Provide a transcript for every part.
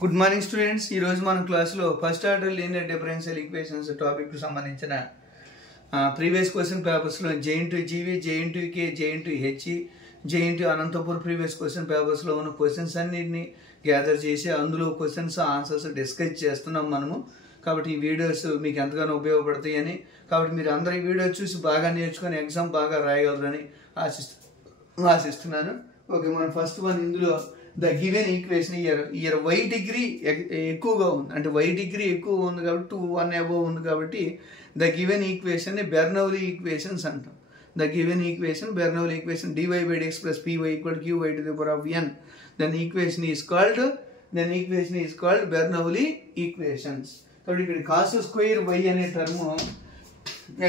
Good morning students. ఈరోజు మన క్లాస్లో first order linear differential equations topic సంబంధించిన ప్రీవియస్ క్వశ్చన్ పేపర్స్లో JINT-GV, JINT-K, JINT-HE, JINT Anantapur previous question పేపర్స్లో ఉన్న క్వశ్చన్స్ అన్నింటినీ గ్యాదర్ చేసి అందులో క్వశ్చన్స్ ఆన్సర్స్ డిస్కస్ చేస్తున్నాం మనము. కాబట్టి ఈ వీడియోస్ మీకు ఎంతగానో ఉపయోగపడతాయని, కాబట్టి మీరు అందరూ ఈ వీడియో చూసి బాగా నేర్చుకొని ఎగ్జామ్ బాగా రాయగలరని ఆశిస్తున్నాను. ఓకే, మనం ఫస్ట్ వన్ ఇందులో the given equation year y degree ఎక్కువగా ఉంది, అంటే y డిగ్రీ ఎక్కువ ఉంది కాబట్టి 2 1 అబోవ్ ఉంది కాబట్టి ద గివెన్ ఈక్వేషన్ని బెర్నౌలీ ఈక్వేషన్స్ అంటాం. The given equation Bernoulli equation dy/dx + py = qy⁴n. Then equation is called Bernoulli equations. కాబట్టి ఇక్కడ cos² y అనే టర్మ్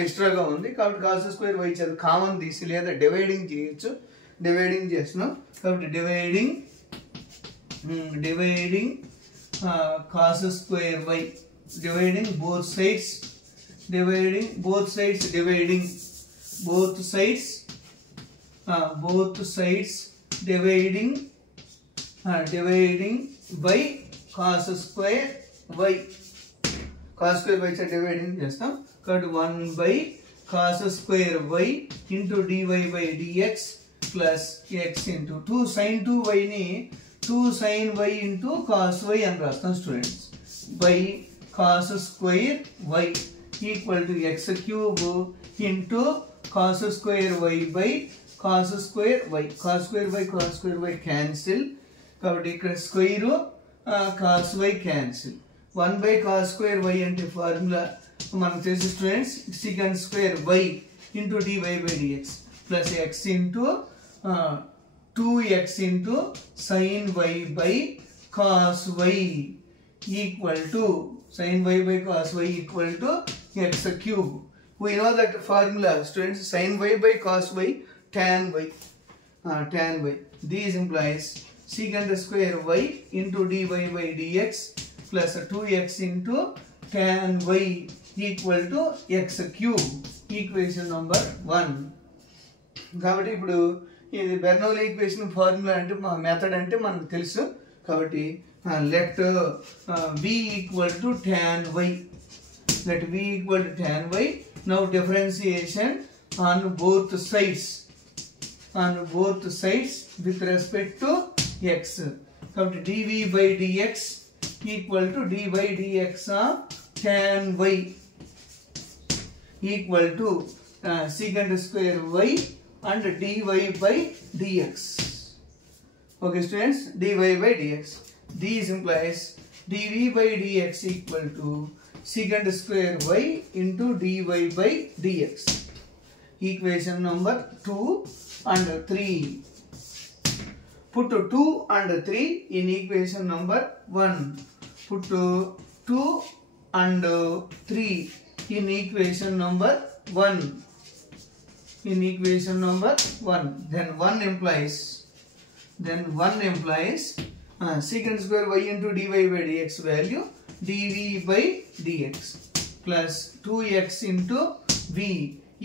ఎక్స్ట్రాగా ఉంది కాబట్టి cos² y కామన్ తీసి లేదా డివైడింగ్ చేయొచ్చు. డివైడింగ్ చేస్తున్నాం కాబట్టి dividing cos² y, dividing both sides dividing by cos² y. cos² y dividing చేస్తాం కాబట్టి 1/cos² y into dy/dx plus x into 2 sin 2y ని 2 sin y into cos y అని రాస్తాం students. by cos² y equal to x³ into cos² y by cos² y. cos² y cancel కాబట్టి ఇక్కడ square cos y cancel. 1/cos² y అంటే formula మనకు తెలుసు students, sec² y into dy/dx plus x into 2x into sin y by cos y equal to x³. We know that formula students, sin y by cos y tan y. This implies sec² y into dy/dx plus 2x into tan y equal to x³. Equation number 1. కాబట్టి ఇప్పుడు ఇది Bernoulli equation formula అంటే method అంటే మనకు తెలుసు కాబట్టి let v = tan y. Now differentiation on both sides with respect to x. కాబట్టి dv/dx equal to dy/dx of tan y equal to sec² y and dy/dx. Okay students, dy/dx. This implies dv/dx equal to sec² y into dy/dx. Equation number 2 and 3. Put 2 and 3 in equation number 1. Put 2 and 3 in equation number 1. Then 1 implies sec² y into dy/dx value dv/dx plus 2x into v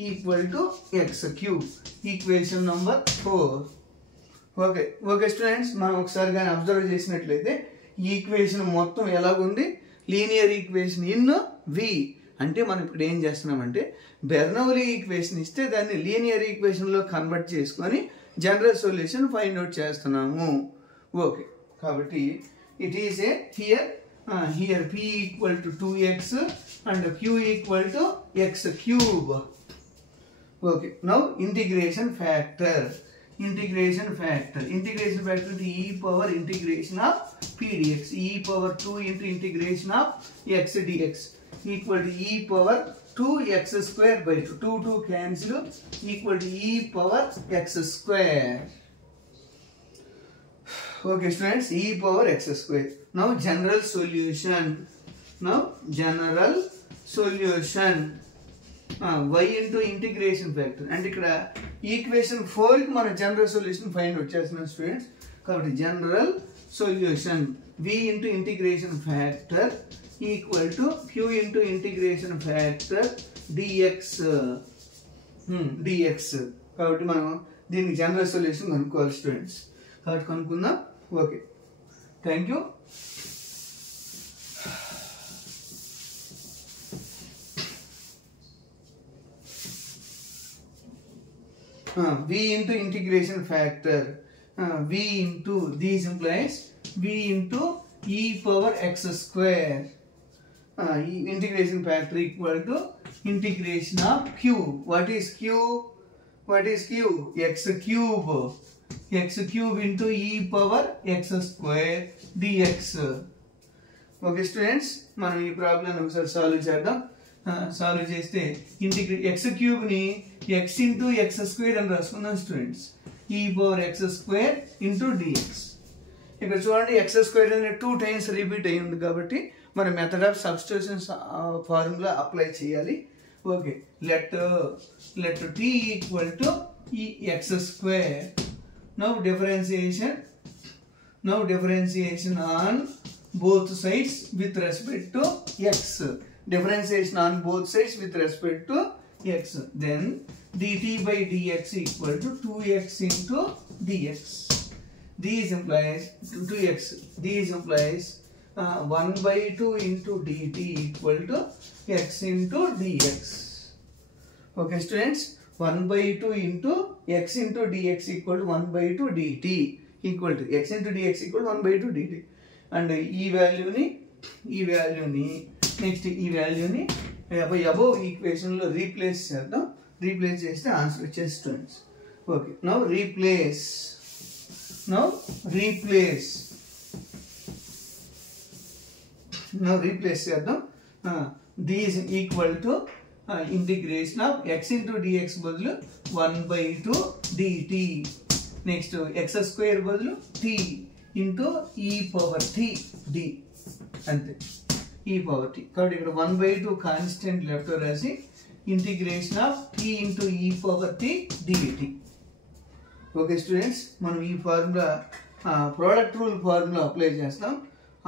equal to x³. Equation number 4. Okay students, మనం ఒకసారి కానీ observe చేసినట్లయితే ఈ equation మొత్తం ఎలాగుంది, linear equation in వి. అంటే మనం ఇప్పుడు ఏం చేస్తున్నామంటే బెర్నౌలీ ఈక్వేషన్ ఇస్తే దాన్ని లీనియర్ ఈక్వేషన్లో కన్వర్ట్ చేసుకొని జనరల్ సొల్యూషన్ ఫైండ్ అవుట్ చేస్తున్నాము. ఓకే, కాబట్టి it is a here p equal to 2x and q equal to x³. Okay, now integration factor into e power integration of p dx, e⁴ into integration of x dx equal to e⁴2x² 2 cancel equal to e⁴x². Okay students, e⁴x². Now general solution y into integration factor అంటే ఇక్కడ equation 4కి మనం general solution find out చేస్తున్నాం students. కాబట్టి general solution v into integration factor equal to q into integration factor dx. కాబట్టి మనం దీనికి general solution కనుక్కోవాలి స్టూడెంట్స్. కాబట్టి కనుక్కుందాం. Okay, thank you. v into integration factor, v into, these implies v into e power x square, integration factor equal to integration of q. What is q? What is q? X cube. X cube into e power x square dx. Okay students, మనం ఈ problem ఒకసారి solve చేద్దాం. Solve చేస్తే integrate x cube ని x into x square అని రాసుకుందాం students. e power x square into dx. ఇక్కడ చూడండి x square అనేది 2 times రిపీట్ అయ్యింది కాబట్టి మన method of substitution formula apply చేయాలి. Okay, let t equal to e x square. Now differentiation on both sides with respect to x. Differentiation on both sides with respect to x. Then dt by dx equal to 2x into dx. These implies 2x. These implies 1 by 2 into dt equal to x into dx. Okay students, 1 by 2 into x into dx equal to 1 by 2 dt equal to x into dx equal to 1 by 2 dt. And ఈ వాల్యూని next ఈ వాల్యూని above equation లో replace చేద్దాం. Replace చేస్తే answer వచ్చేసి students. Okay, now replace చేద్దాం. These equal to integration of x into dx బదులు 1 by 2 dt. Next x square బదులు t into e power t d. అంతే, e power t. కాబట్టి ఇక్కడ 1 by 2 కాన్స్టెంట్ లెఫ్ట్ రాసి integration of t into e power t dt. Okay students, మనం ఈ formula product rule formula apply చేస్తాం.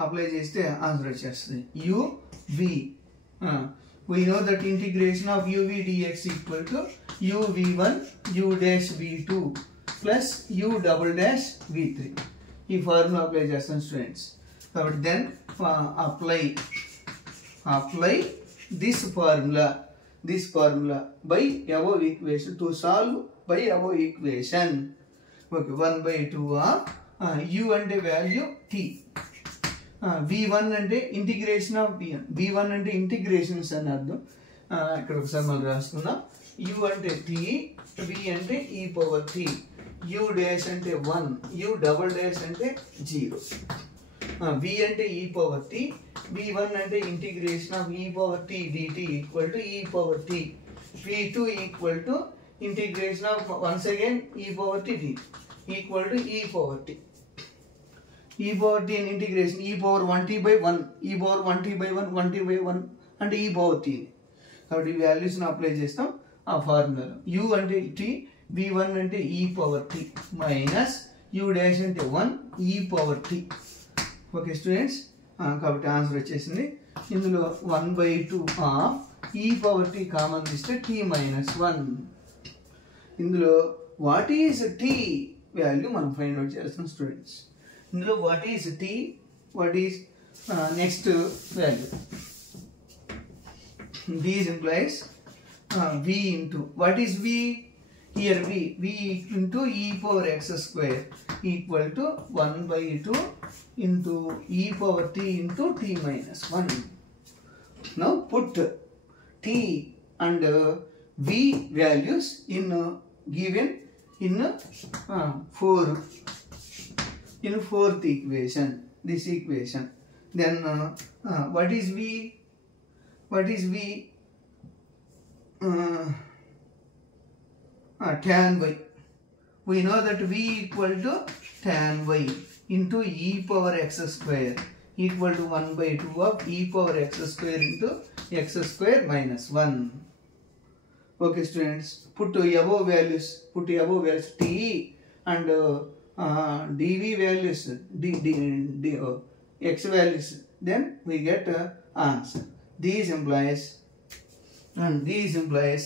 Apply చేస్తే answer వచ్చేస్తుంది uv. We know that integration of uv dx equal to uv1 u dash v2 plus u double dash v3. ఈ formula apply చేస్తాం students. కాబట్టి then apply this formula by above equation to solve by above equation. Okay, 1 by 2 of u అంటే value t, v1 అంటే integration of v1 అంటే integrations అని అర్థం. ఇక్కడ ఒకసారి మనం రాసుకుందాం. u అంటే t, v అంటే e power t, u dash అంటే 1, u డబుల్ డాష్ అంటే 0. v అంటే e పవర్ t, v1 అంటే integration of e power t dt equal to e power t, v2 equal to integration of once again e power t dt equal to e power t. e power t in integration e power 1t by 1, e power 1t by 1, 1t by 1 అంటే e power t. కాబట్టి ఈ values ని apply చేస్తాం ఆ ఫార్ములాలో. u అంటే t, v1 అంటే e power t minus u dash అంటే 1 e power t. Okay students, కాబట్టి ఆన్సర్ వచ్చేసింది. ఇందులో 1 by 2 of e power t common తీస్తే t మైనస్ 1. ఇందులో వాట్ ఈస్ t వాల్యూ మనం ఫైండ్ అవుట్ చేస్తాం స్టూడెంట్స్. ఇందులో what is t, what is next value. These implies v into, what is v? Here v into e power x square equal to 1 by 2 into e power t into t minus 1. Now put t and v values in given in fourth equation, this equation. Then what is v? What is v? Tan y. We know that v equal to tan y into e power x square equal to 1 by 2 of e power x square into x square minus 1. Okay students, put above values t and dv values, x values, then we get answer. These implies and these implies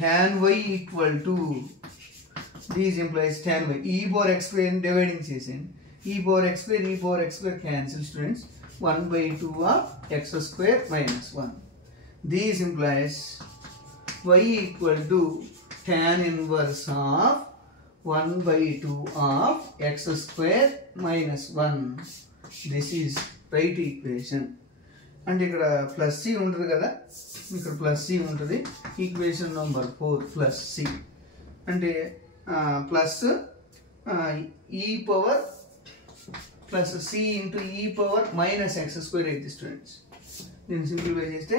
tan y equal to, these implies tan y, e power x square dividing చేసేయండి, e power x square cancel students, 1 by 2 of x square minus 1. This implies y equal to tan inverse of 1 by 2 of x square minus 1. This is right equation. And ఇక్కడ plus c ఉంటుంది కదా, ఇక్కడ plus c ఉంటుంది. Equation number 4 plus c అంటే plus e power plus c into e power minus x square అయితే students. దీన్ని simplify చేస్తే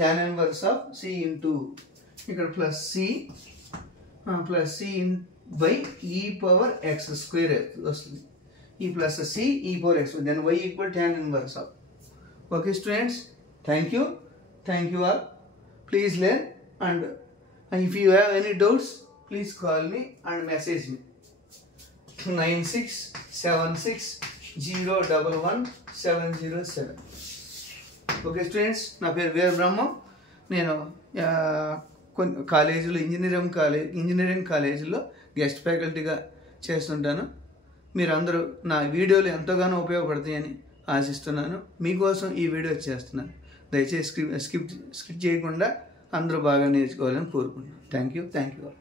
tan inverse of c into ఇక్కడ plus c by e power x square వస్తుంది. ఈ plus c e power x, then y equal tan inverse of. Okay students, thank you all. Please learn, and if you have any doubts, please call me and message me 9676011707. Okay students, నా పేరు వీర బ్రహ్మం. నేను కాలేజీలో engineering కాలేజీలో guest ఫ్యాకల్టీగా చేస్తుంటాను. మీరందరూ నా వీడియోలు ఎంతగానో ఉపయోగపడతాయని ఆశిస్తున్నాను. మీకోసం ఈ వీడియో చేస్తున్నాను. దయచేసి స్కిప్ చేయకుండా అందరూ బాగా నేర్చుకోవాలని కోరుకుంటున్నాను. Thank you all.